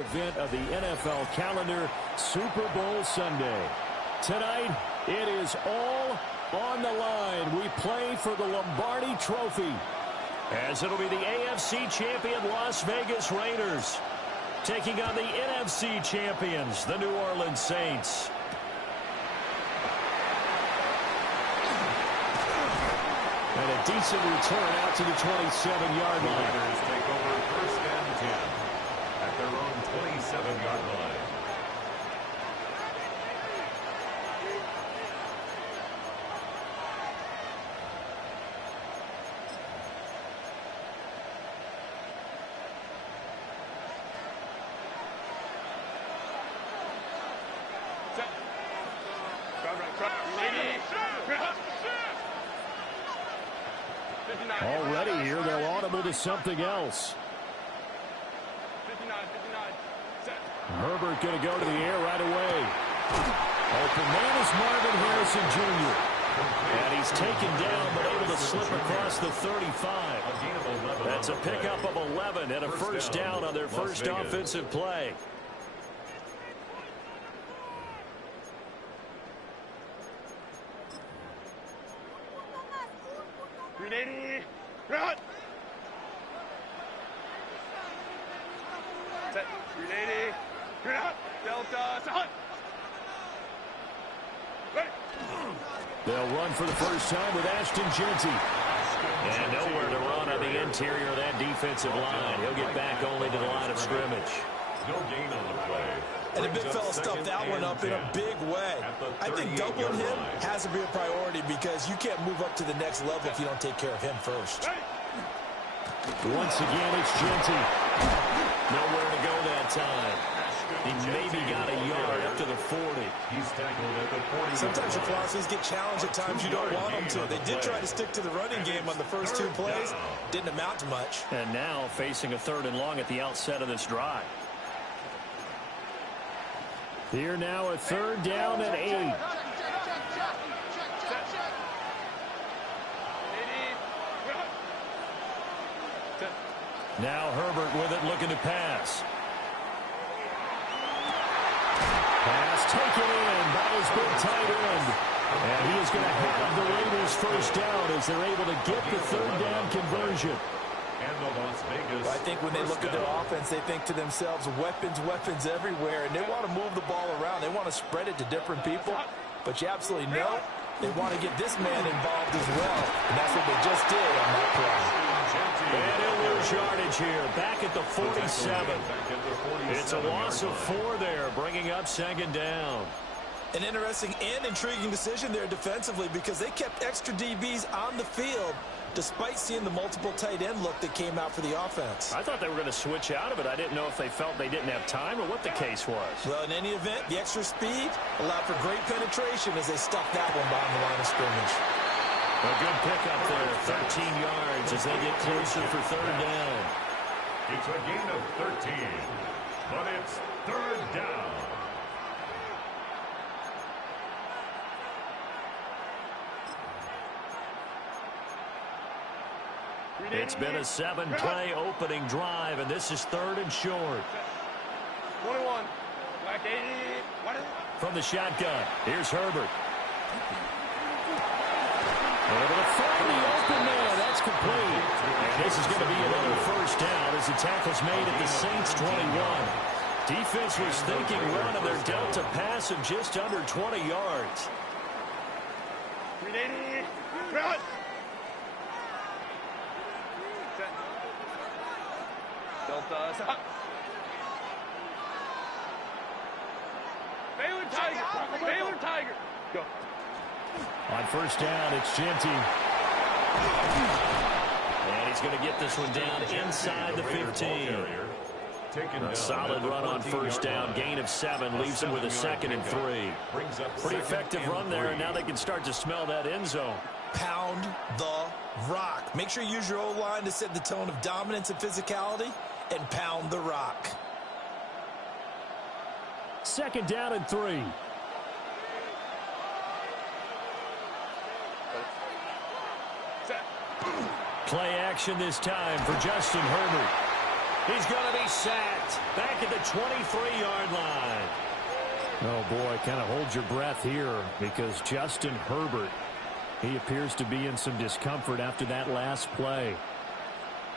Event of the NFL calendar, Super Bowl Sunday. Tonight, it is all on the line. We play for the Lombardi Trophy, as it'll be the AFC champion Las Vegas Raiders taking on the NFC champions, the New Orleans Saints. And a decent return out to the 27-yard line. Raiders take over first and 10 at their own 27-yard line. Already here, they'll audible to something else. Herbert going to go to the air right away. Open man is Marvin Harrison Jr. And he's taken down, but able to slip across the 35. That's a pickup of 11 and a first down on their first offensive play. They'll run for the first time with Ashton Jeanty. And nowhere to run on the interior of that defensive line. He'll get back only to the line of scrimmage. No gain on the play. And the big fella stuffed that one up in a big way. I think doubling him has to be a priority because you can't move up to the next level if you don't take care of him first. Once again, it's Jeanty. Nowhere to go that time. He maybe got a yard up to the 40. He's tackled at the 40. Sometimes your philosophies get challenged at times you don't want them to. They did try to stick to the running game on the first two plays. Didn't amount to much. And now facing a 3rd and long at the outset of this drive. Here now a 3rd down at 8. Now Herbert with it, looking to pass. Pass taken in by his big tight end. And he is going to have the Raiders first down as they're able to get the 3rd down conversion. And the Las Vegas. I think when they look at their offense, they think to themselves, weapons, weapons everywhere. And they want to move the ball around. They want to spread it to different people. But you absolutely know they want to get this man involved as well. And that's what they just did on that play. And he'll lose yardage here, back at the 47. It's a loss of 4 there, bringing up 2nd down. An interesting and intriguing decision there defensively because they kept extra DBs on the field despite seeing the multiple tight end look that came out for the offense. I thought they were going to switch out of it. I didn't know if they felt they didn't have time or what the case was. Well, in any event, the extra speed allowed for great penetration as they stuffed that one behind the line of scrimmage. A good pickup there, 13 yards as they get closer for 3rd down. It's a gain of 13, but it's 3rd down. It's been a 7-play opening drive, and this is 3rd and short. 21. From the shotgun, here's Herbert. Able to find the open man. That's complete. And this is going to be another first down as the tackle's made at the Saints' 21. Defense was thinking run, and they're dealt to pass of just under 20 yards. Run. Delta. Baylor Tiger. Baylor Tiger. Go. On first down, it's Jeanty. And he's going to get this one down inside the 15. A solid run on first down. Gain of 7 leaves him with a 2nd and 3. Pretty effective run there, and now they can start to smell that end zone. Pound the rock. Make sure you use your O-line to set the tone of dominance and physicality, and pound the rock. 2nd down and 3. Play action this time for Justin Herbert. He's going to be sacked. Back at the 23-yard line. Oh, boy, kind of hold your breath here because Justin Herbert, he appears to be in some discomfort after that last play.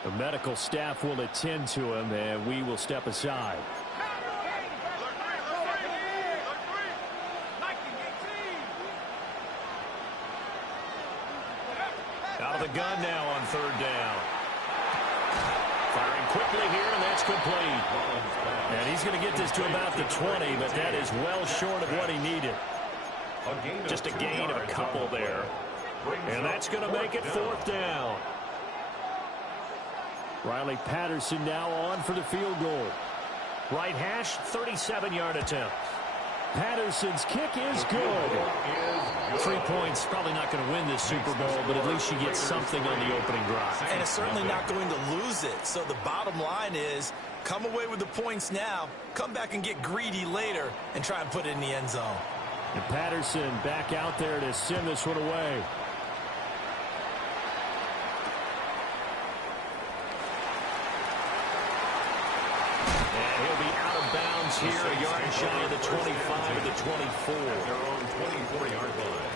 The medical staff will attend to him, and we will step aside. Out of the gun now on third down. Firing quickly here, and that's complete. And he's going to get this to about the 20, but that is well short of what he needed. Just a gain of a couple there. And that's going to make it fourth down. Riley Patterson now on for the field goal. Right hash, 37-yard attempt. Patterson's kick is good. 3 points, probably not going to win this Super Bowl, but at least you get something on the opening drive. And it's certainly not going to lose it. So the bottom line is, come away with the points now, come back and get greedy later, and try and put it in the end zone. And Patterson back out there to send this one away. Here, a yard shy of the 25 to the 24. Their own 24-yard line.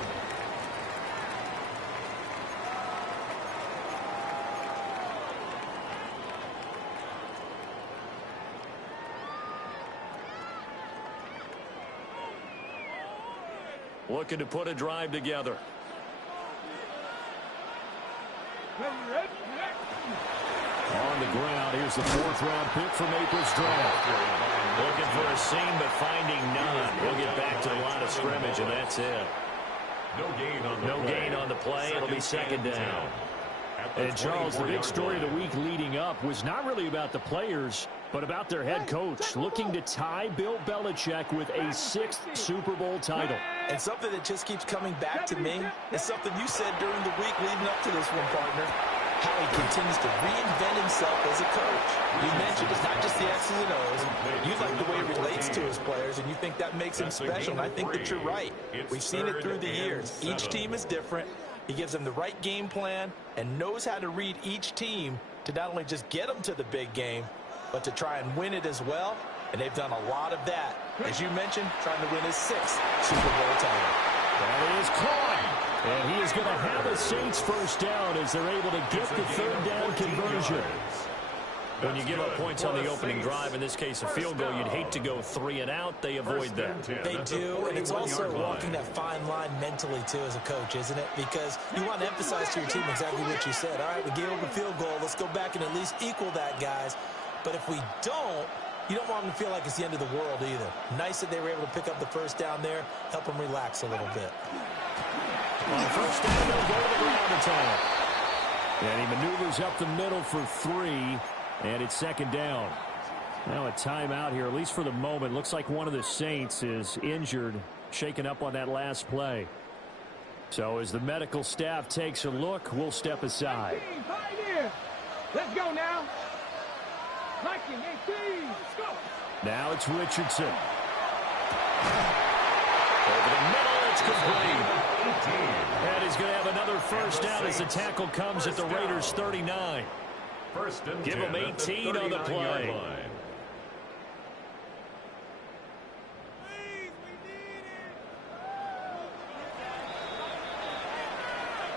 Looking to put a drive together. On the ground, here's the fourth-round pick from April's draft. Looking for a seam, but finding none. He'll get back to the line of scrimmage, and that's it. No gain on the play. It'll be second down. And, Charles, the big story of the week leading up was not really about the players, but about their head coach, looking to tie Bill Belichick with a 6th Super Bowl title. And something that just keeps coming back to me is something you said during the week leading up to this one, partner. How he continues to reinvent himself as a coach. You mentioned it's not just the X's and O's. You like the way he relates to his players, and you think that makes him special, and I think that you're right. We've seen it through the years. Each team is different. He gives them the right game plan and knows how to read each team to not only just get them to the big game, but to try and win it as well, and they've done a lot of that. As you mentioned, trying to win his 6th Super Bowl title. That is caught. And he is going to have a Saints first down as they're able to get the third down conversion. When you give up points on the opening drive, in this case a field goal, you'd hate to go 3 and out. They avoid that. They do, and it's also walking that fine line mentally, too, as a coach, isn't it? Because you want to emphasize to your team exactly what you said. All right, we gave up a field goal. Let's go back and at least equal that, guys. But if we don't, you don't want them to feel like it's the end of the world either. Nice that they were able to pick up the first down there, help them relax a little bit. On first down, they'll go to the ground attack. And he maneuvers up the middle for 3, and it's second down. Now a timeout here, at least for the moment. Looks like one of the Saints is injured, shaken up on that last play. So as the medical staff takes a look, we'll step aside. Let's go now. 18. Let's go. Now it's Richardson. Over the middle, it's complete. And he's going to have another first down as the tackle comes at the Raiders' 39. Give him 18 on the play.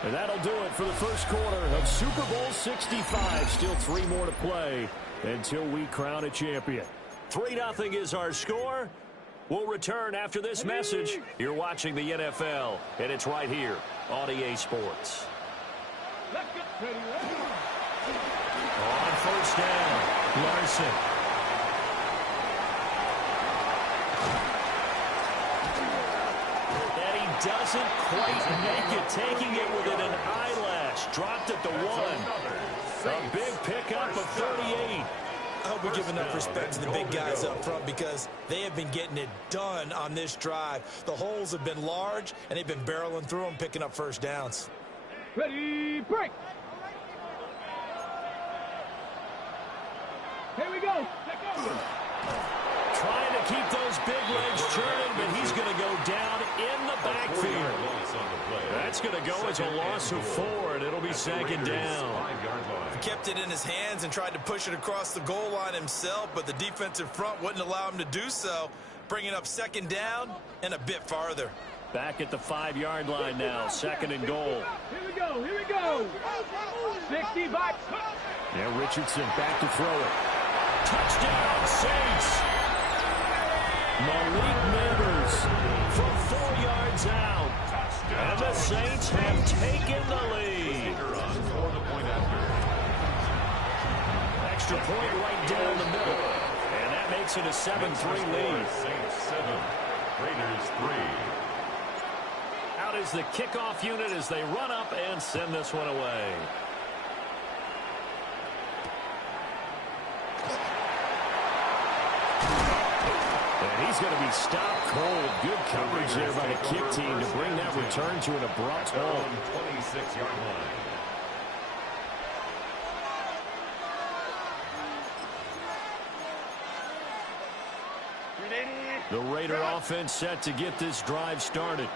And that'll do it for the first quarter of Super Bowl 65. Still 3 more to play until we crown a champion. 3-0 is our score. We'll return after this message. You're watching the NFL, and it's right here on EA Sports. On first down, Larson. And he doesn't quite make it, taking it within an eyelash. Dropped at the 1. A big pickup of 38. I hope we give enough respect to the big guys up front because they have been getting it done on this drive. The holes have been large, and they've been barreling through them, picking up first downs. Ready, break. Here we go. Trying to to keep those big legs churning, but he's going to go down in the backfield. That's going to go as a loss of 4, and it'll be second down. He kept it in his hands and tried to push it across the goal line himself, but the defensive front wouldn't allow him to do so, bringing up second down and a bit farther. Back at the 5-yard line now, second and goal. Here we go, here we go. 60 by. Now Richardson back to throw it. Touchdown, Saints. Malik Neighbors from 4 yards out. And the Saints have taken the lead. Extra point right down the middle. And that makes it a 7-3 lead. Saints 7, Raiders 3. Out is the kickoff unit as they run up and send this one away. And he's going to be stopped cold. Good coverage there by the kick team to bring that return to an abrupt halt. 26-yard line. The Raider offense set to get this drive started.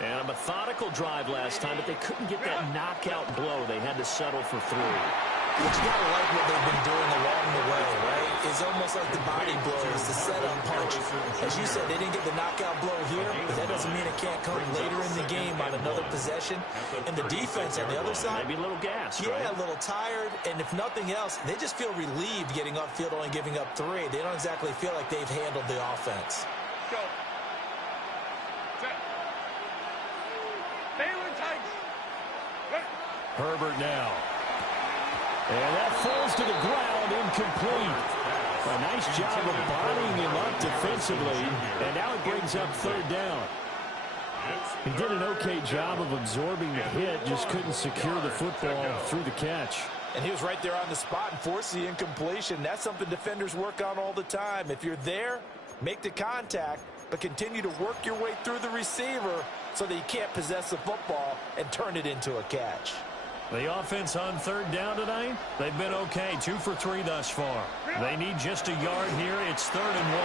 And a methodical drive last time, but they couldn't get that knockout blow. They had to settle for 3. But you gotta like what they've been doing along the way, right? It's almost like the body blows, the setup punch. As you said, they didn't get the knockout blow here, but that doesn't mean it can't come later in the game on another possession. And the defense on the other side, maybe a little gas, yeah, right? a little tired. And if nothing else, they just feel relieved getting upfield, only giving up 3. They don't exactly feel like they've handled the offense. Go. Set. Baylor tight. Herbert now. And that falls to the ground, incomplete. A nice job of bodying him up defensively, and now it brings up 3rd down. He did an okay job of absorbing the hit, just couldn't secure the football through the catch. And he was right there on the spot and forced the incompletion. That's something defenders work on all the time. If you're there, make the contact, but continue to work your way through the receiver so that you can't possess the football and turn it into a catch. The offense on 3rd down tonight, they've been okay, 2 for 3 thus far. They need just a yard here. It's 3rd and 1.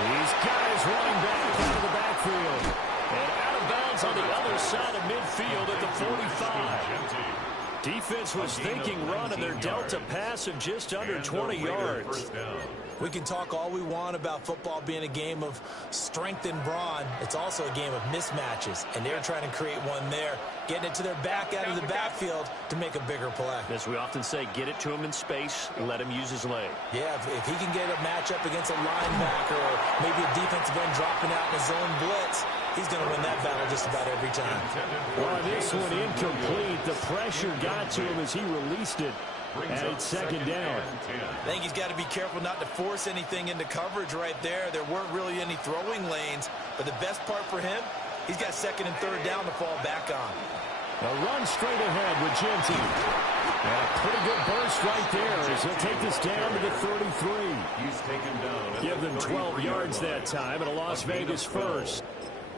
These guys running back out of the backfield. And out of bounds on the other side of midfield at the 45. Defense was thinking run, and they're dealt a pass of just under 20 yards. We can talk all we want about football being a game of strength and brawn. It's also a game of mismatches, and they're trying to create one there, getting it to their back out of the backfield to make a bigger play. As we often say, get it to him in space, let him use his leg. Yeah, if he can get a matchup against a linebacker or maybe a defensive end dropping out in a zone blitz, he's going to win that battle just about every time. Well, this one incomplete. The pressure got to him as he released it. And it's 2nd down. I think he's got to be careful not to force anything into coverage right there. There weren't really any throwing lanes, but the best part for him, he's got 2nd and 3rd down to fall back on. A run straight ahead with Genty. And a pretty good burst right there as he'll take this down to the 33. He's taken down. Give them 12 yards that time and a Las Vegas first.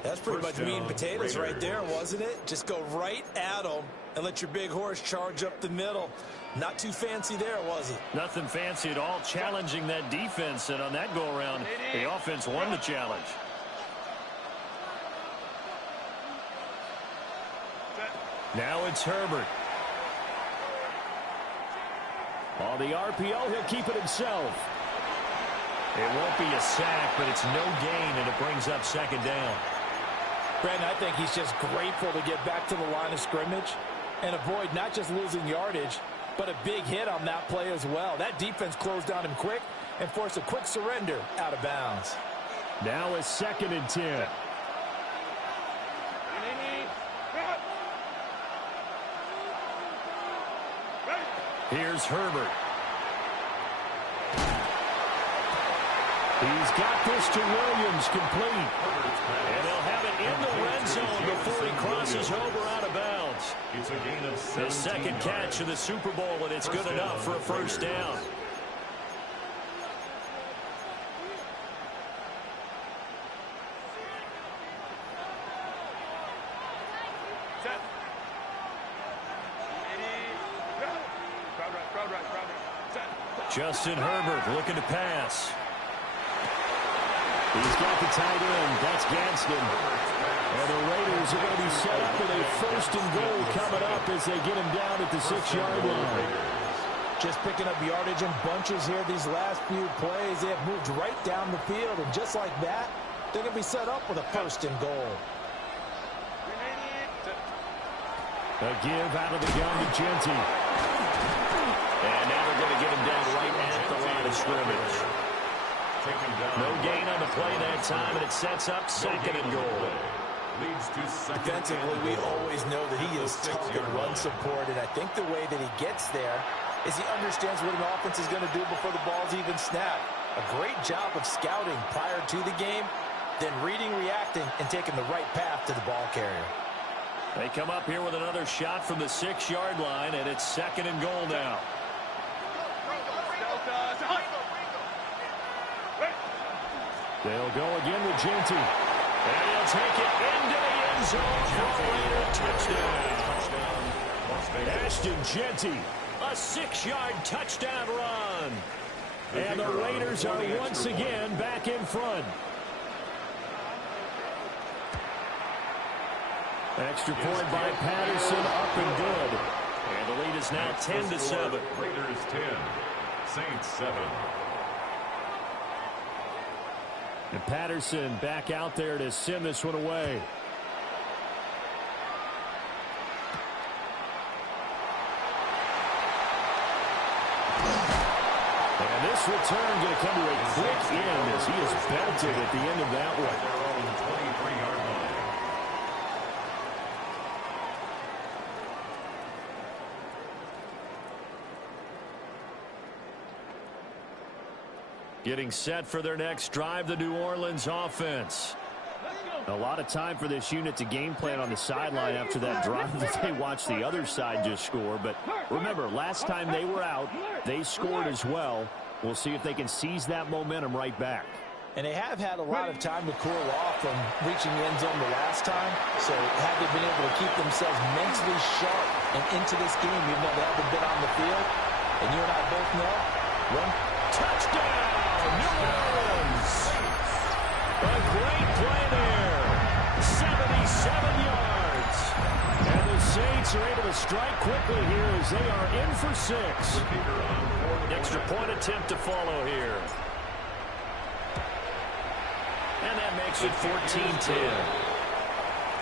That's pretty much meat and potatoes right there, wasn't it? Just go right at them and let your big horse charge up the middle. Not too fancy there, was it? Nothing fancy at all, challenging that defense, and on that go-around, the offense won the challenge. Now it's Herbert. On the RPO, he'll keep it himself. It won't be a sack, but it's no gain, and it brings up 2nd down. Brandon, I think he's just grateful to get back to the line of scrimmage and avoid not just losing yardage, but a big hit on that play as well. That defense closed on him quick and forced a quick surrender out of bounds. Now it's 2nd and 10. Here's Herbert. He's got this to Williams, complete. And he'll have it in the red zone before he crosses over out of bounds. It's a gain of 17 His second catch of the Super Bowl, and it's good enough for a first down. Justin Herbert looking to pass. He's got the tight end. That's Gadsden. And the Raiders are going to be set up with a 1st and goal coming up as they get him down at the 6-yard line. Just picking up yardage in bunches here these last few plays. They have moved right down the field, and just like that, they're going to be set up with a 1st and goal. A give out of the gun to Genty. And now they're going to get him down right at the line of scrimmage. No gain on the play that time, and it sets up 2nd and goal. Defensively, we always know that he is tough in run support, and I think the way that he gets there is he understands what an offense is going to do before the ball's even snapped. A great job of scouting prior to the game, then reading, reacting, and taking the right path to the ball carrier. They come up here with another shot from the 6-yard line, and it's 2nd and goal now. They'll go again with Genty. And he'll take it into the end zone for a Raider touchdown. Ashton Genty, a 6-yard touchdown run. And the Raiders are once again back in front. Extra point by Patterson, up and good. And the lead is now 10-7. Raiders 10, Saints 7. And Patterson back out there to send this one away. And this return going to come to a quick end as he is belted at the end of that one. Getting set for their next drive, the New Orleans offense. A lot of time for this unit to game plan on the sideline after that drive that they watched the other side just score. But remember, last time they were out, they scored as well. We'll see if they can seize that momentum right back. And they have had a lot of time to cool off from reaching the end zone the last time. So have they been able to keep themselves mentally sharp and into this game, even though they haven't been on the field? And you and I both know, one touchdown! New Orleans. A great play there. 77 yards. And the Saints are able to strike quickly here as they are in for 6. Extra point attempt to follow here. And that makes it 14-10.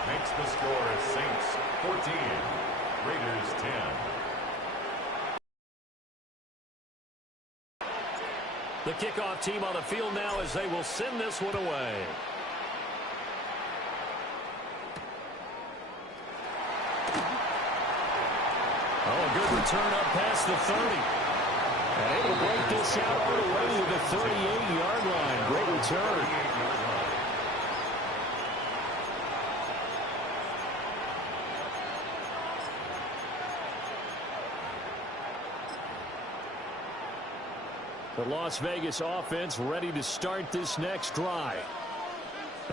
Makes the score Saints 14, Raiders 10. The kickoff team on the field now as they will send this one away. Oh, a good return up past the 30. And able to break this out all the way to the 38-yard line. Great return. The Las Vegas offense ready to start this next drive.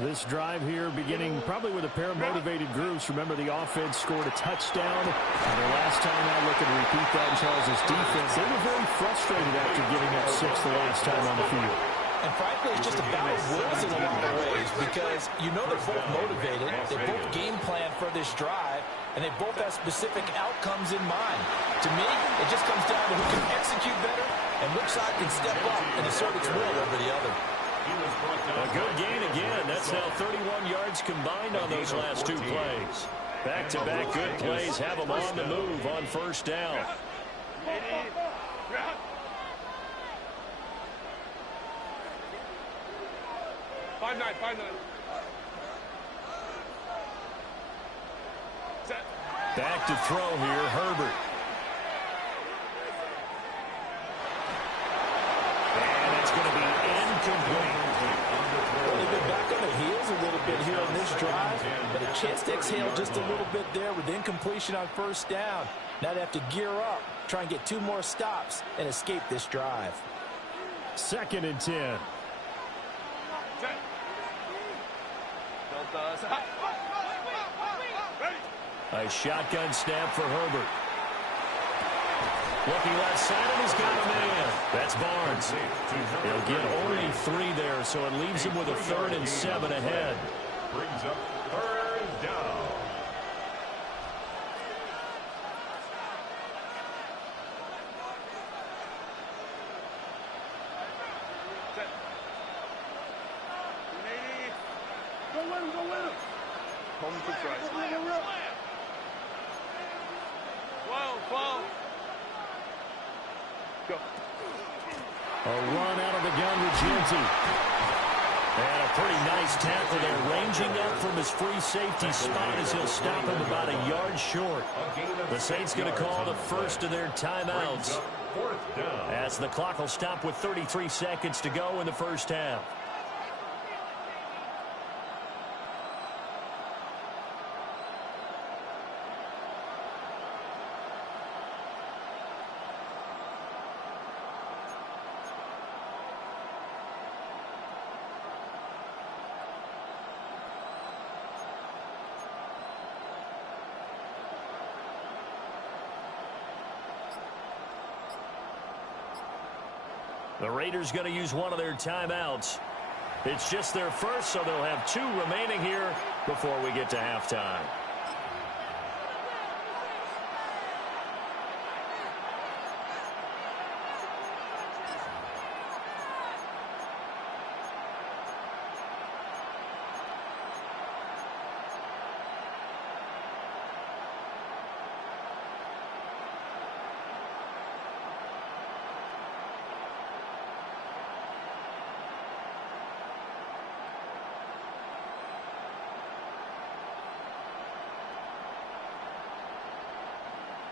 This drive here beginning probably with a pair of motivated groups. Remember, the offense scored a touchdown. And the last time out, looking to repeat that in Charles' defense, they were very frustrated after giving up 6 the last time on the field. And frankly, it's just a battle of wills in a lot of ways because you know they're both motivated. They both game plan for this drive, and they both have specific outcomes in mind. To me, it just comes down to who can execute better and which side can step up and assert its will over the other. A good gain again. That's now 31 yards combined on those last 2 plays. Back-to-back good plays have them on the move on first down. 5-9. Back to throw here, Herbert. And it's going to be incomplete. Well, they've been back on their heels a little bit here on this drive, but a chance to exhale just a little bit there with incompletion on first down. Now they have to gear up, try and get 2 more stops, and escape this drive. 2nd and 10. A shotgun snap for Herbert. Looking left side, and he's got a man. That's Barnes. He'll get only 3 there, so it leaves him with a 3rd and 7 ahead. Brings up 3rd down. Go with him, go with him. Home to try. 12. Go. A run out of the gun with Genty. And a pretty nice tackle there, ranging up from his free safety spot as he'll stop him about a yard short. The Saints going to call the first of their timeouts, as the clock will stop with 33 seconds to go in the first half. The Raiders going to use one of their timeouts. It's just their first, so they'll have 2 remaining here before we get to halftime.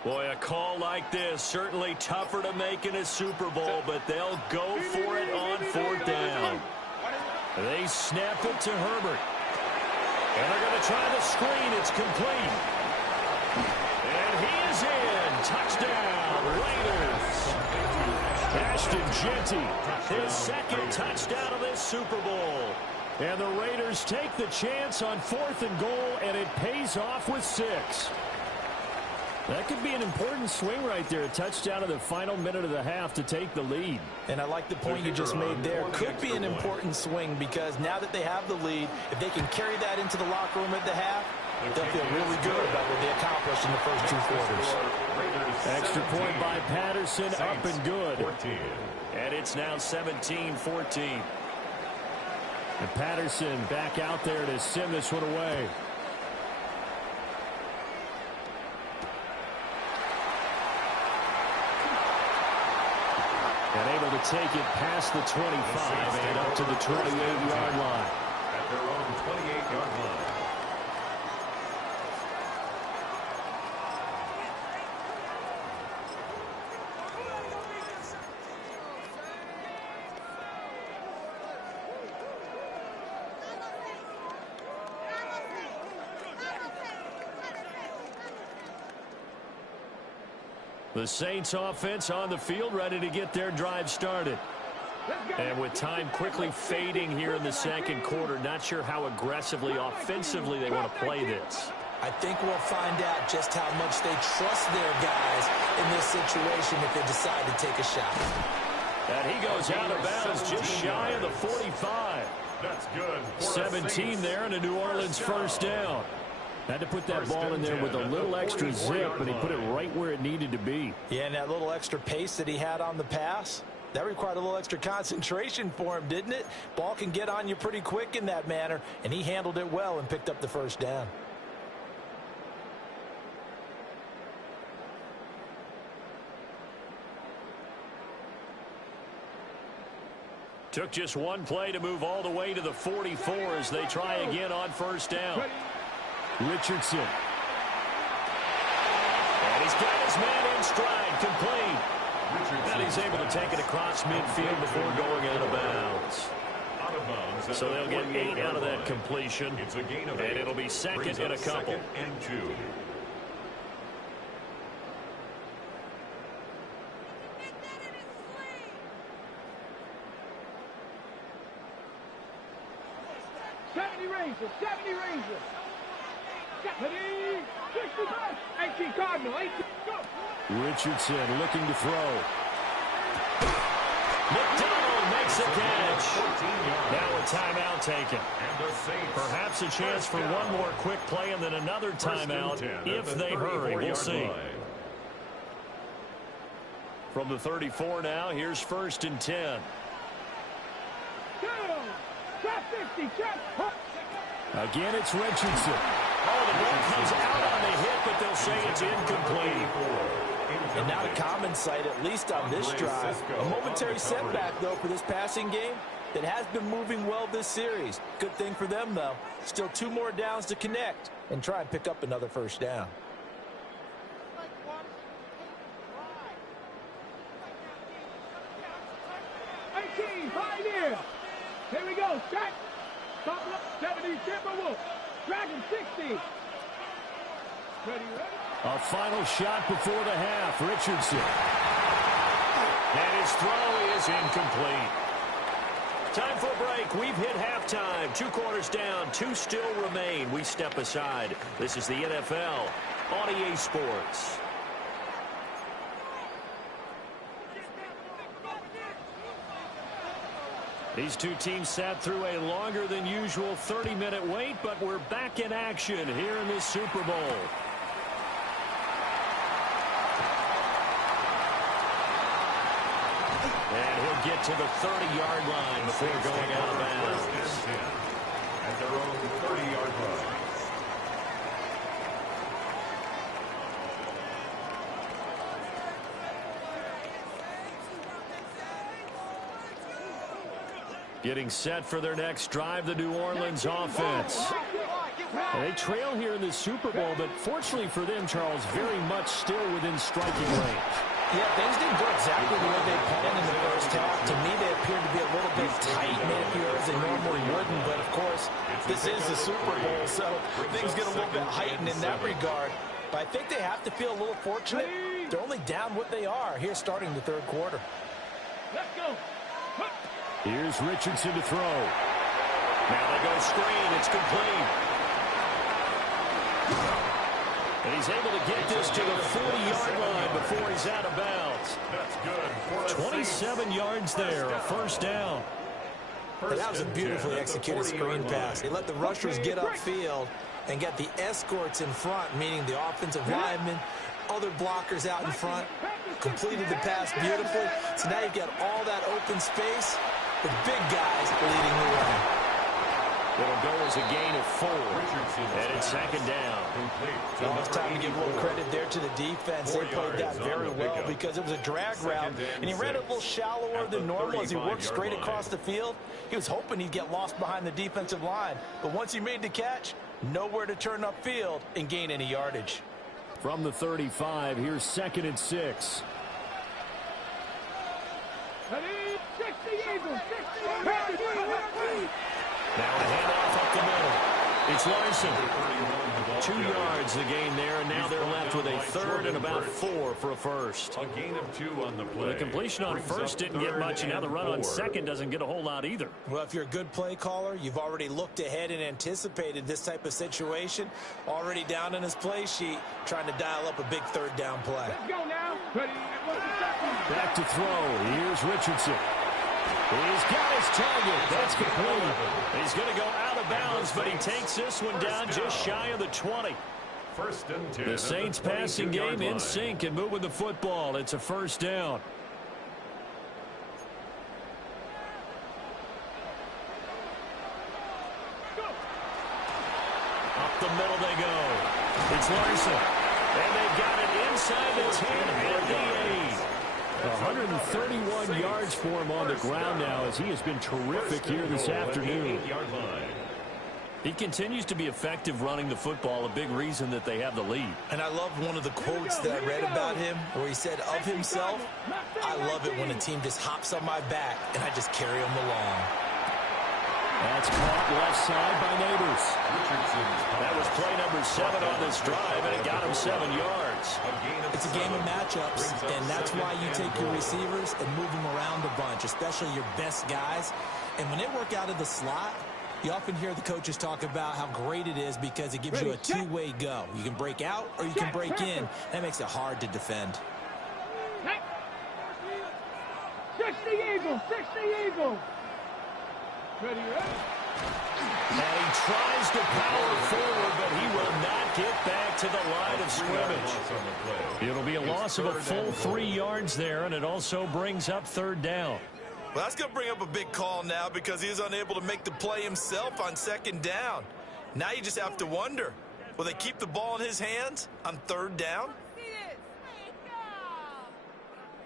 Boy, a call like this, certainly tougher to make in a Super Bowl, but they'll go for it on 4th down. They snap it to Herbert. And they're going to try the screen. It's complete. And he is in. Touchdown, Raiders. Ashton Genty, his 2nd touchdown of this Super Bowl. And the Raiders take the chance on 4th and goal, and it pays off with 6. That could be an important swing right there. A touchdown in the final minute of the half to take the lead. And I like the point you just made there. Could be an important swing because now that they have the lead, if they can carry that into the locker room at the half, they'll feel really good about what they accomplished in the first 2 quarters. Extra point by Patterson, up and good. And it's now 17-14. And Patterson back out there to send this one away. And able to take it past the 25 and up to the 28-yard line. At their own 28-yard line. The Saints offense on the field, ready to get their drive started. And with time quickly fading here in the 2nd quarter, not sure how aggressively, offensively they want to play this. I think we'll find out just how much they trust their guys in this situation if they decide to take a shot. And he goes out of bounds just shy of the 45. That's good. 17 there and a New Orleans first down. Had to put that ball in there with a little extra zip, but he put it right where it needed to be. Yeah, and that little extra pace that he had on the pass, that required a little extra concentration for him, didn't it? Ball can get on you pretty quick in that manner, and he handled it well and picked up the first down. Took just one play to move all the way to the 44 as they try again on first down. Richardson. And he's got his man in stride, complete. And he's able to take it across midfield before going out of bounds. So they'll get 8 out of that completion. And it'll be 2nd and a couple. And 2. Rangers, 70 Rangers. 70, 65, 18 Cardinal, 18, go. Richardson looking to throw. McDonald makes the catch. Now a timeout taken. Perhaps a chance for one more quick play and then another timeout if they hurry. We'll see. From the 34 now, here's 1st and 10. Again, it's Richardson. Oh, the ball comes out on the hit, but they'll say it's incomplete. And not a common sight, at least on this drive. A momentary setback, though, for this passing game that has been moving well this series. Good thing for them, though. Still 2 more downs to connect and try and pick up another 1st down. Here we go, set. Top up, 70, Timberwolves. Dragon 60. Ready. A final shot before the half. Richardson. And his throw is incomplete. Time for a break. We've hit halftime. 2 quarters down. 2 still remain. We step aside. This is the NFL on EA Sports. These 2 teams sat through a longer than usual 30-minute wait, but we're back in action here in this Super Bowl. And he'll get to the 30-yard line before going out of bounds. At their own 30-yard line. Getting set for their next drive, the New Orleans offense. And they trail here in the Super Bowl, but fortunately for them, Charles, very much still within striking range. Yeah, things didn't go exactly the way they planned in the first half. To me, they appeared to be a little bit tight, made a few errors they normally wouldn't. But, of course, this is the Super Bowl, so things get a little bit heightened in that regard. But I think they have to feel a little fortunate. They're only down what they are here starting the 3rd quarter. Let's go. Here's Richardson to throw. Now they go screen. It's complete. And he's able to get this to the 40-yard line before he's out of bounds. That's good. 27 yards there, a 1st down. That was a beautifully executed screen pass. They let the rushers get upfield and get the escorts in front, meaning the offensive linemen, other blockers out in front, completed the pass beautifully. So now you've got all that open space with big guys leading the way. It'll go as a gain of 4. And it's 2nd down. Well, it's time to give a little credit there to the defense. They played that very well because it was a drag route, and he ran it a little shallower than normal as he worked straight across the field. He was hoping he'd get lost behind the defensive line, but once he made the catch, nowhere to turn upfield and gain any yardage. From the 35, here's 2nd and 6. Now a handoff up the middle. It's Larson. 2 yards the gain there, and now they're left with a 3rd and about 4 for a 1st. A gain of 2 on the play. The completion on 1st didn't get much, and now the run on 2nd doesn't get a whole lot either. Well, if you're a good play caller, you've already looked ahead and anticipated this type of situation. Already down in his play sheet, trying to dial up a big 3rd down play. Let's go now. Back to throw. Here's Richardson. He's got his target. That's complete. He's going to go out of bounds, but he takes this one down just shy of the 20. 1st and 10. The Saints passing game in sync and moving the football. It's a 1st down. Up the middle they go. It's Larson. And they've got it inside the 10 and the 8. 131 yards for him on the ground now as he has been terrific here this afternoon. He continues to be effective running the football, a big reason that they have the lead. And I love one of the quotes that I read about him where he said of himself, "I love it when a team just hops on my back and I just carry them along." That's caught left side by Neighbors. That was play number 7 on this drive, and it got him 7 yards. It's a game of matchups, and that's why you take your receivers and move them around a bunch, especially your best guys. And when they work out of the slot, you often hear the coaches talk about how great it is because it gives you a two-way go. You can break out or you can break in. That makes it hard to defend. Eagles, 60 Eagles. Ready, ready. And he tries to power forward, but he will not get back to the line of scrimmage. It'll be a loss of a full 3 yards there, and it also brings up third down. Well, that's going to bring up a big call now because he is unable to make the play himself on second down. Now you just have to wonder, will they keep the ball in his hands on third down?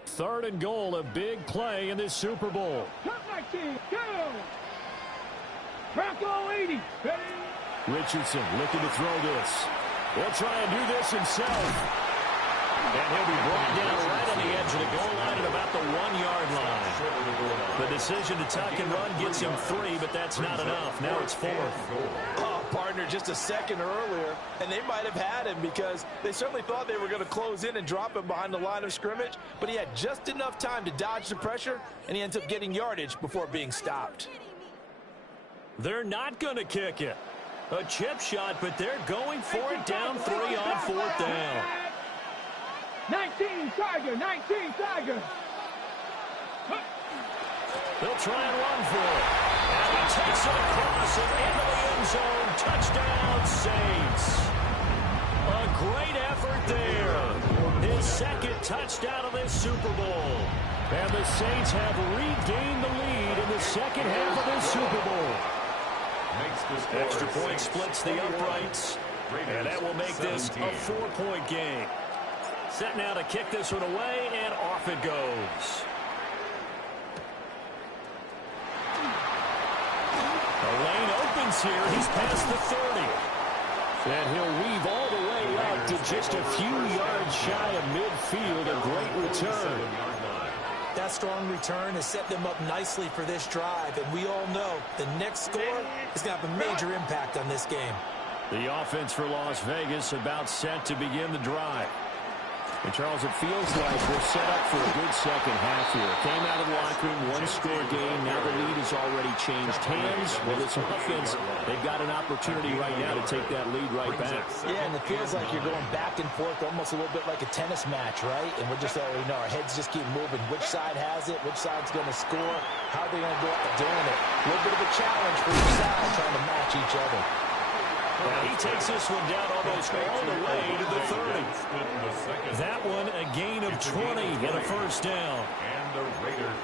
Third and goal, a big play in this Super Bowl. Cut my team, go. Bronco 80. Ready. Richardson looking to throw this. He'll try and do this himself. And he'll be brought down right on the edge of the goal line at about the 1-yard line. The decision to tuck and run gets him 3, but that's not enough. Now it's 4th. Oh, partner, just a second earlier, and they might have had him because they certainly thought they were going to close in and drop him behind the line of scrimmage, but he had just enough time to dodge the pressure, and he ends up getting yardage before being stopped. They're not going to kick it. A chip shot, but they're going for it down 3 on 4th down. 19 Tiger, 19 Tiger. They'll try and run for it. And he takes it across and into the end zone. Touchdown, Saints. A great effort there. His second touchdown of this Super Bowl. And the Saints have regained the lead in the second half of this Super Bowl. Extra point splits the uprights. And that will make this a 4-point game. Set now to kick this one away, and off it goes. The lane opens here. He's past the 30. And he'll weave all the way out to just a few yards shy of midfield. A great return. That strong return has set them up nicely for this drive, and we all know the next score is going to have a major impact on this game. The offense for Las Vegas about set to begin the drive. And, Charles, it feels like we're set up for a good second half here. Came out of the locker room, one-score game. Now the lead has already changed hands. Well, this offense, they've got an opportunity right now to take that lead right back. Yeah, and it feels like you're going back and forth almost a little bit like a tennis match, right? And we're just already know our heads just keep moving. Which side has it? Which side's going to score? How are they going to go out doing it? A little bit of a challenge for each side trying to match each other. And he takes this one down almost all the way to the 30. That one a gain of 20 and a first down.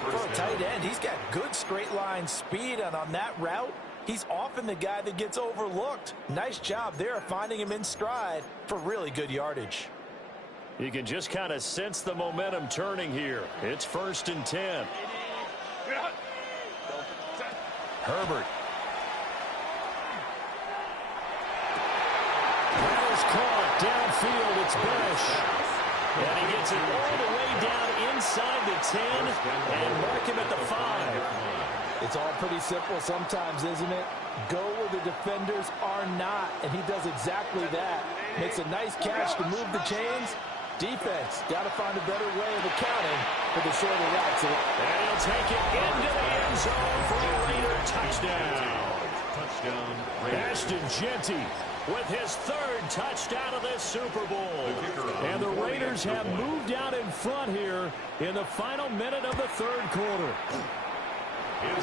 For a tight end, he's got good straight line speed, and on that route, he's often the guy that gets overlooked. Nice job there finding him in stride for really good yardage. You can just kind of sense the momentum turning here. It's 1st and 10. Herbert. Caught downfield, it's Bush. And he gets it all the way down inside the 10 and mark him at the 5. It's all pretty simple sometimes, isn't it? Go where the defenders are not, and he does exactly that. Makes a nice catch to move the chains. Defense, got to find a better way of accounting for the shorter routes. And he'll take it into the end zone for a Raider touchdown. Ashton Jeanty with his 3rd touchdown of this Super Bowl. And the Raiders have moved out in front here in the final minute of the 3rd quarter.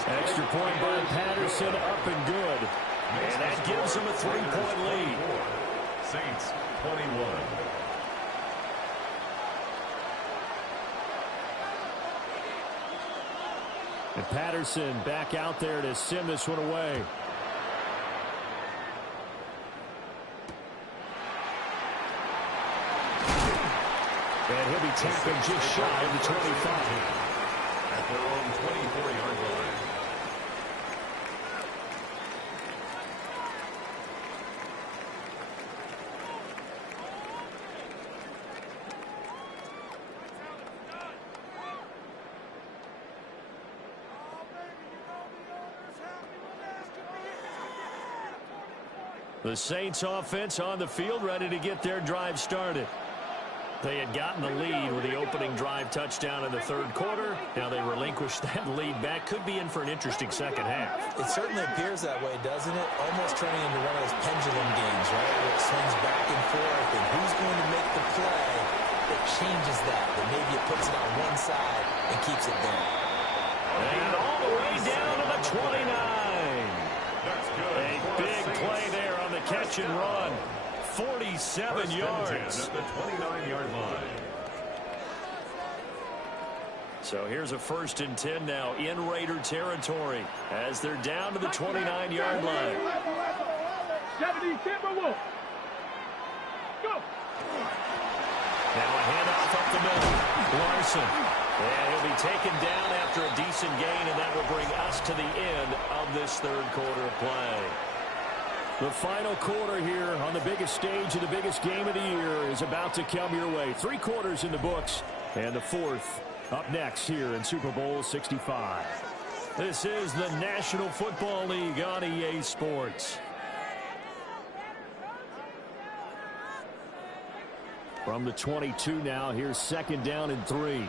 Extra point by Patterson, up and good. And that gives them a 3-point lead. Saints 21. And Patterson back out there to send this one away. And he'll be tapping just shy of the 25. At their own 24-yard line. The Saints offense on the field ready to get their drive started. They had gotten the lead with the opening drive touchdown in the 3rd quarter. Now they relinquish that lead back. Could be in for an interesting second half. It certainly appears that way, doesn't it? Almost turning into one of those pendulum games, right? Where it swings back and forth, and who's going to make the play that changes that maybe it puts it on one side and keeps it there. And all the way down to the 29. That's good. A big play there on the catch and run. 47 First and 10 yards. at the 29-yard line. So here's a 1st and 10 now in Raider territory as they're down to the 29-yard line. 70 Timberwolves. Go. Now a handoff up the middle. Larson. And he'll be taken down after a decent gain, and that will bring us to the end of this third quarter of play. The final quarter here on the biggest stage of the biggest game of the year is about to come your way. 3 quarters in the books, and the 4th up next here in Super Bowl 65. This is the National Football League on EA Sports. From the 22 now, here's 2nd down and 3.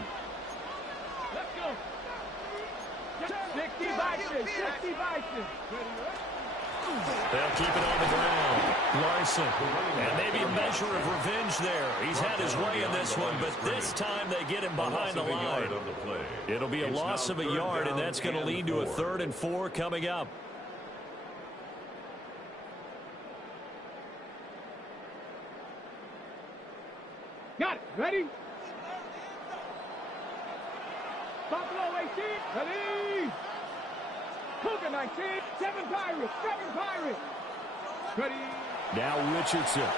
Let's go. 60 Bison. 60 Bison. They'll keep it on the ground. Larson. And maybe a measure of revenge there. He's had his way in this one, but this time they get him behind the line. It'll be a loss of a yard, and that's going to lead to a 3rd and 4 coming up. Got it. Ready? Buffalo 18. Ready? Cougar 19. 7 Pirates. 7 Pirates. Ready? Now Richardson.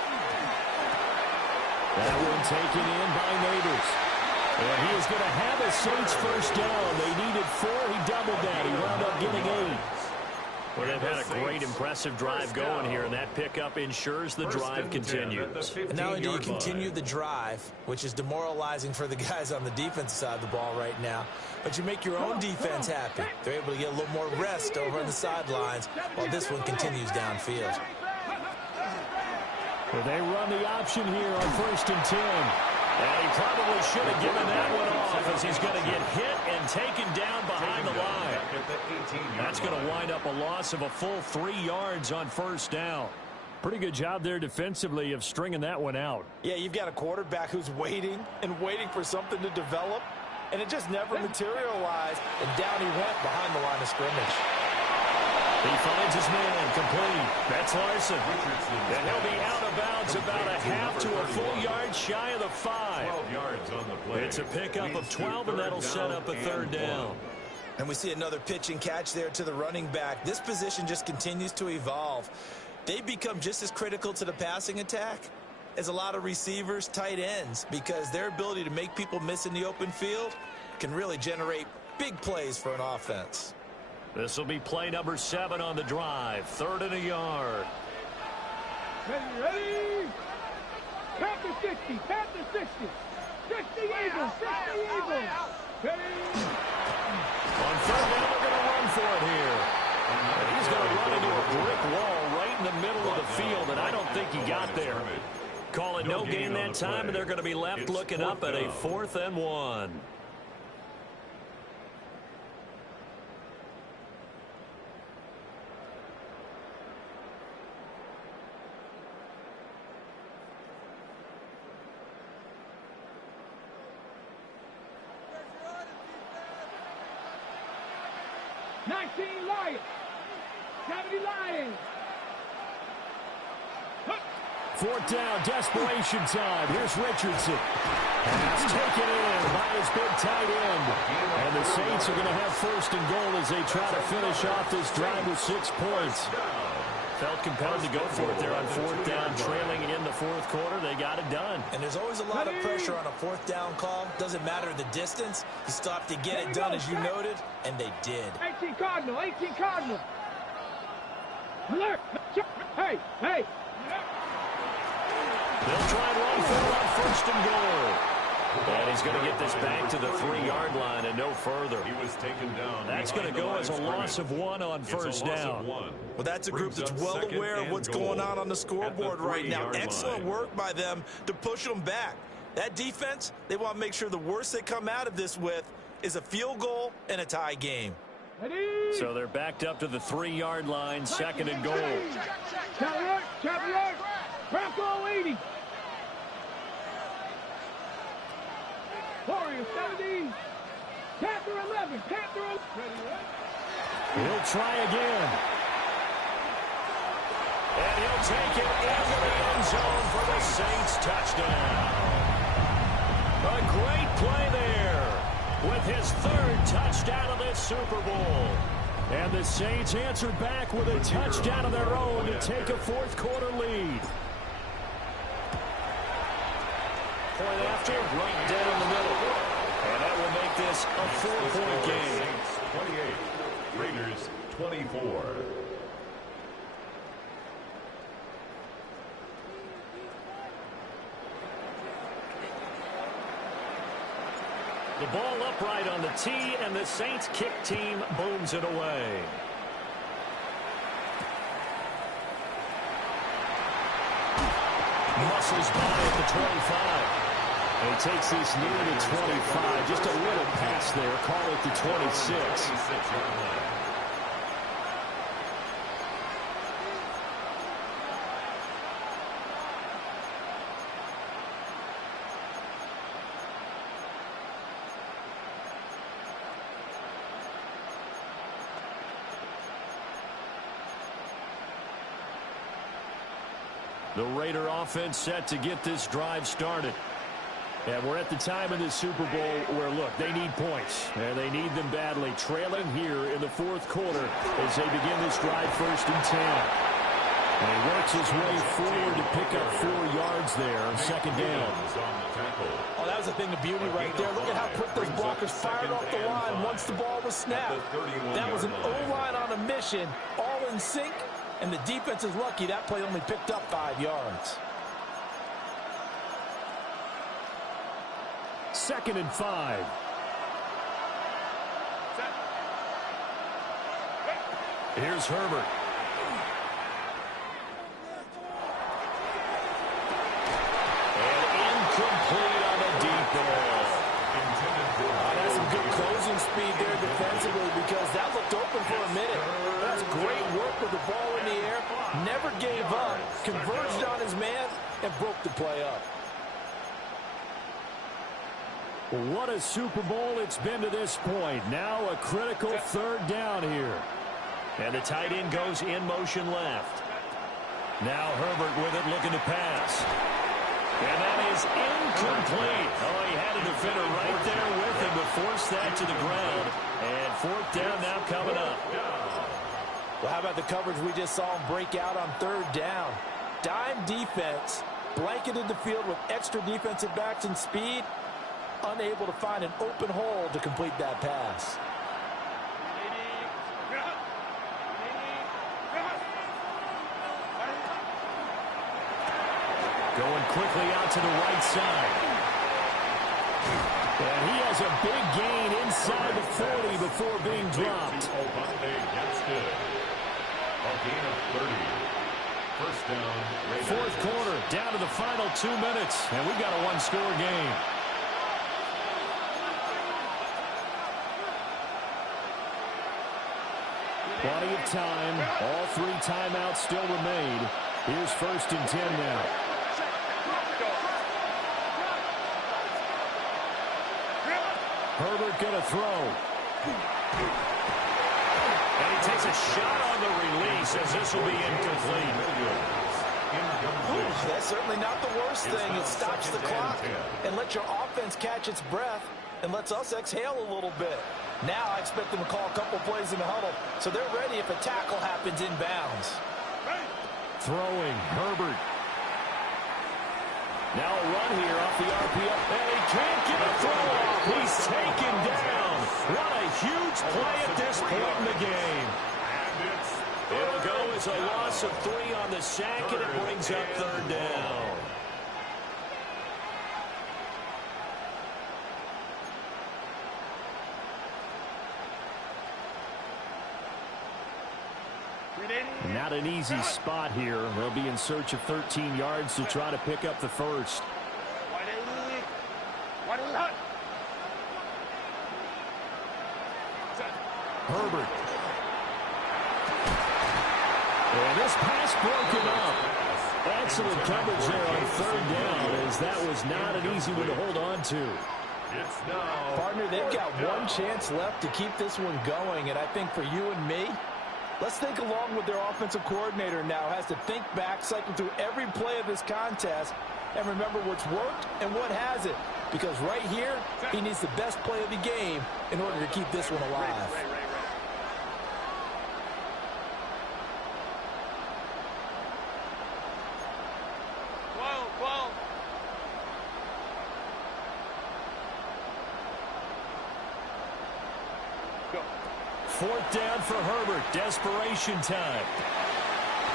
That one taken in by Neighbors. And he is going to have a Saints first down. They needed 4. He doubled that. He wound up getting 8. Well, they've had a great, impressive drive going here, and that pickup ensures the drive continues. And not only do you continue the drive, which is demoralizing for the guys on the defensive side of the ball right now, but you make your own defense happy. They're able to get a little more rest over on the sidelines while this one continues downfield. Well, they run the option here on 1st and 10. And he probably should have given that one off as he's going to get hit and taken down behind the line. That's going to wind up a loss of a full 3 yards on 1st down. Pretty good job there defensively of stringing that one out. Yeah, you've got a quarterback who's waiting and waiting for something to develop, and it just never materialized, and down he went behind the line of scrimmage. He finds his man complete. That's Larson. And he'll be out of bounds about a half to a full yard shy of the 5. 12 yards on the play. It's a pickup of 12, and that'll set up a 3rd down. And we see another pitch and catch there to the running back. This position just continues to evolve. They become just as critical to the passing attack as a lot of receivers, tight ends, because their ability to make people miss in the open field can really generate big plays for an offense. This will be play number 7 on the drive. 3rd and a yard. Ready? Panther 60. Panther 60. 60 Eagles. 60 Eagles. Ready? On 3rd down, they're going to run for it here. And he's going to run into a brick wall right in the middle of the field, and I don't think he got there. Call it no gain that time, and they're going to be left looking up at a 4th and 1. Lions. 70 Lions. 4th down, desperation time. Here's Richardson. Pass taken in by his big tight end. And the Saints are going to have 1st and goal as they try to finish off this drive with 6 points. Felt compelled to go for it there on 4th down, trailing in the 4th quarter. They got it done. And there's always a lot of pressure on a 4th down call. Doesn't matter the distance. You stop to get it done, as you noted, and they did. 18 Cardinal. 18 Cardinal. Alert. Hey. They'll try and run for it on 1st and goal. And he's going to get this back to the 3-yard line and no further. He was taken down. That's going to go as a loss of 1 on 1st down. Well, that's a group that's well aware of what's going on the scoreboard right now. Excellent work by them to push them back. That defense, they want to make sure the worst they come out of this with is a field goal and a tie game. So they're backed up to the 3-yard line, 2nd and goal. Chevrolet. Bronco 80. Warriors 70. Panther 11. Panther 11. He'll try again. And he'll take it into the end zone for the Saints touchdown. A great play there with his third touchdown of this Super Bowl. And the Saints answered back with a touchdown of their own to take a fourth-quarter lead. Point after, right down the middle. And that will make this a 4-point game. Saints 28, Raiders 24. The ball upright on the tee, and the Saints kick team booms it away. Muscles by at the 25. And he takes this near the 25. Just a little pass there. Call it the 26. The Raider offense set to get this drive started. And we're at the time in this Super Bowl where, look, they need points. And they need them badly. Trailing here in the fourth quarter as they begin this drive 1st and 10. And he works his way forward to pick up 4 yards there on 2nd down. Oh, that was a thing of beauty right there. Look at how quick those blockers fired off the line once the ball was snapped. That was an O-line on a mission, all in sync. And the defense is lucky that play only picked up 5 yards. 2nd and 5. Here's Herbert. And incomplete on the deep ball. That's some good closing speed there defensively because that looked open for a minute. That's great work with the ball in the air. Never gave up. Converged on his man and broke the play up. What a Super Bowl it's been to this point. Now a critical 3rd down here. And the tight end goes in motion left. Now Herbert with it, looking to pass. And that is incomplete. Oh, he had a defender right there with him to force that to the ground. And 4th down now coming up. Well, how about the coverage we just saw him break out on 3rd down? Dime defense, blanketed the field with extra defensive backs and speed. Unable to find an open hole to complete that pass. Going quickly out to the right side. And he has a big gain inside the 40 before being dropped. A gain of 30. 1st down, Raiders. 4th quarter, down to the final 2 minutes. And we've got a 1-score game. Plenty of time. All 3 timeouts still remain. Here's 1st and 10 now. Herbert going to throw. And he takes a shot on the release as this will be incomplete. That's certainly not the worst thing. It stops the clock and lets your offense catch its breath and lets us exhale a little bit. Now I expect them to call a couple plays in the huddle, so they're ready if a tackle happens inbounds. Throwing, Herbert. Now a run here off the RPO. And he can't get a throw off. He's taken down. What a huge play at this point in the game. It'll go as a loss of 3 on the sack, and it brings up 3rd down. Not an easy spot here. They'll be in search of 13 yards to try to pick up the 1st. Herbert. And this pass broken up. Excellent coverage there on 3rd down, as that was not an easy one to hold on to. It's now. Partner, they've got one chance left to keep this one going, and I think for you and me, let's think along with their offensive coordinator now. Has to think back, cycle through every play of this contest, and remember what's worked and what hasn't. Because right here, he needs the best play of the game in order to keep this one alive. Fourth down for Herbert. Desperation time.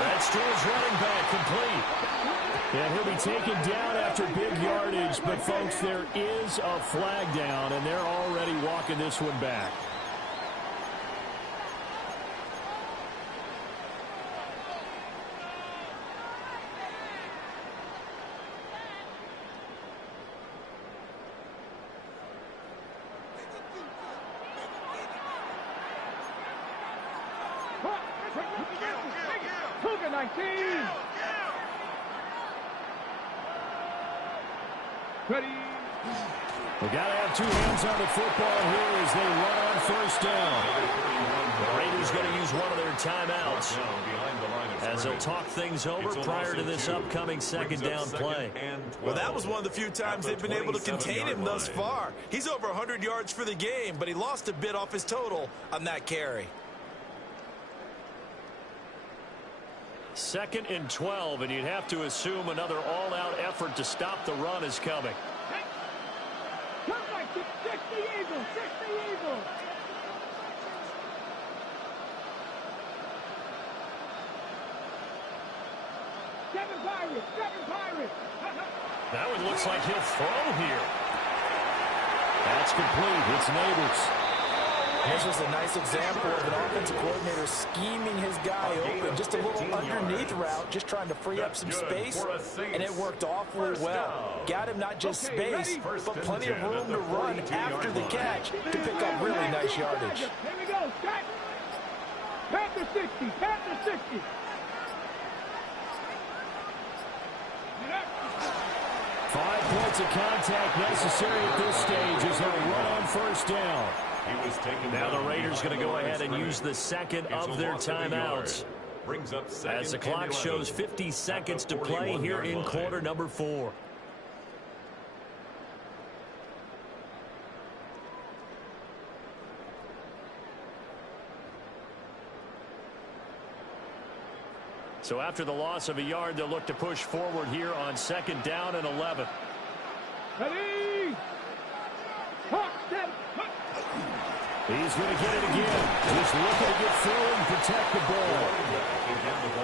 That's to his running back, complete. And he'll be taken down after big yardage. But, folks, there is a flag down, and they're already walking this one back. Cougar 19. Ready. We got to have two hands on the football here as they run on first down. The Raiders going to use one of their timeouts as they'll talk things over prior to this upcoming second down play. Well, that was one of the few times they've been able to contain him thus far. He's over 100 yards for the game, but he lost a bit off his total on that carry. 2nd and 12, and you'd have to assume another all-out effort to stop the run is coming. Come back to 60 Eagles, 60 Eagles. Seven Pirates. Now it looks like he'll throw here. That's complete. It's Neighbors. This was a nice example of an offensive coordinator scheming his guy open. Just a little underneath route, just trying to free up some space, and it worked awfully well. Got him not just space, but plenty of room to run after the catch to pick up really nice yardage. Here we go, Scott. Panther 60, Panther 60. 5 points of contact necessary at this stage as they'll run on first down. Now the Raiders going to go ahead and use the second of their timeouts. As the clock shows 50 seconds to play here in quarter number 4. So after the loss of a yard, they'll look to push forward here on 2nd down and 11. Ready? Hawk, step. He's going to get it again. Just looking to get through and protect the ball.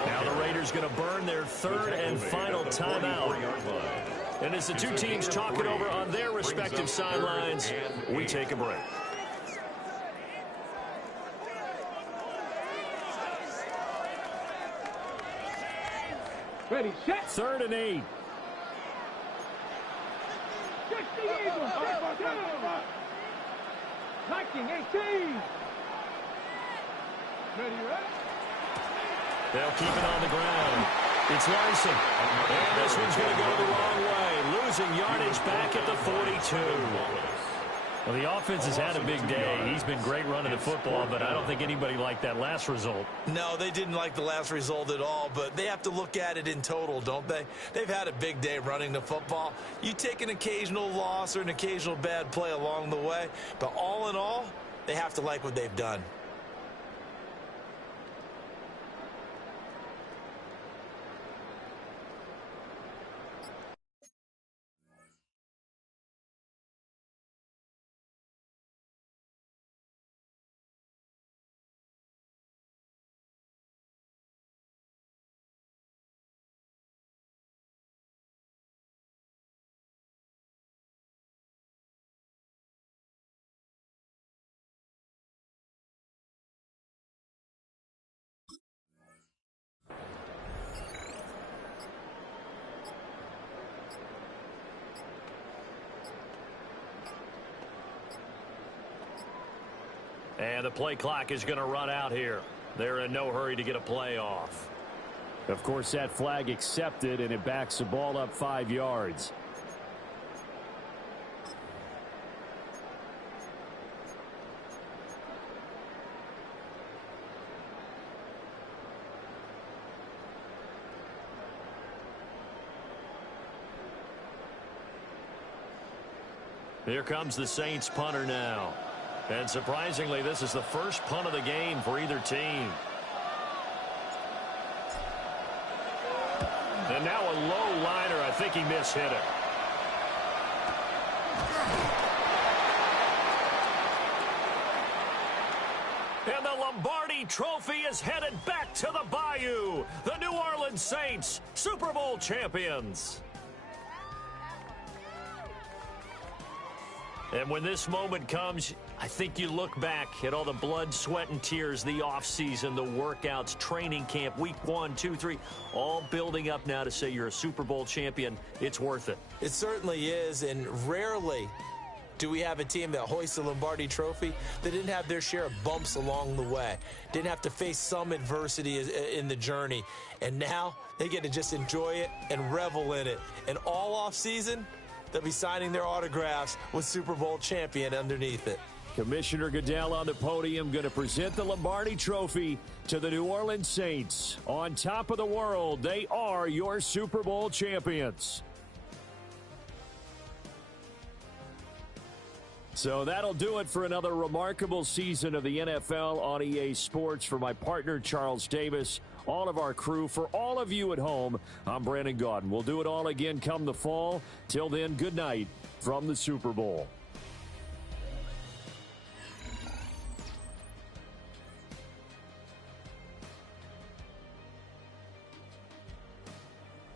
Now the Raiders going to burn their 3rd and final timeout. And as the two teams talk it over on their respective sidelines, we take a break. Ready, set. 3rd and 8. 60 Eagles, 19, 18. Ready, ready? They'll keep it on the ground. It's Larson. And this one's going to go the wrong way. Losing yardage back at the 42. Well, the offense has had a big day. He's been great running the football, but I don't think anybody liked that last result. No, they didn't like the last result at all, but they have to look at it in total, don't they? They've had a big day running the football. You take an occasional loss or an occasional bad play along the way, but all in all, they have to like what they've done. And the play clock is going to run out here. They're in no hurry to get a play off. Of course, that flag accepted, and it backs the ball up 5 yards. Here comes the Saints punter now. And surprisingly, this is the first punt of the game for either team. And now a low liner. I think he mishit it. And the Lombardi Trophy is headed back to the Bayou. The New Orleans Saints, Super Bowl champions. And when this moment comes, I think you look back at all the blood, sweat, and tears, the offseason, the workouts, training camp, week 1, 2, 3, all building up now to say you're a Super Bowl champion. It's worth it. It certainly is, and rarely do we have a team that hoists the Lombardi Trophy that didn't have their share of bumps along the way, didn't have to face some adversity in the journey, and now they get to just enjoy it and revel in it. And all offseason, they'll be signing their autographs with Super Bowl champion underneath it. Commissioner Goodell on the podium going to present the Lombardi Trophy to the New Orleans Saints. On top of the world, they are your Super Bowl champions. So that'll do it for another remarkable season of the NFL on EA Sports. For my partner, Charles Davis, all of our crew, for all of you at home, I'm Brandon Gaudin. We'll do it all again come the fall. Till then, good night from the Super Bowl.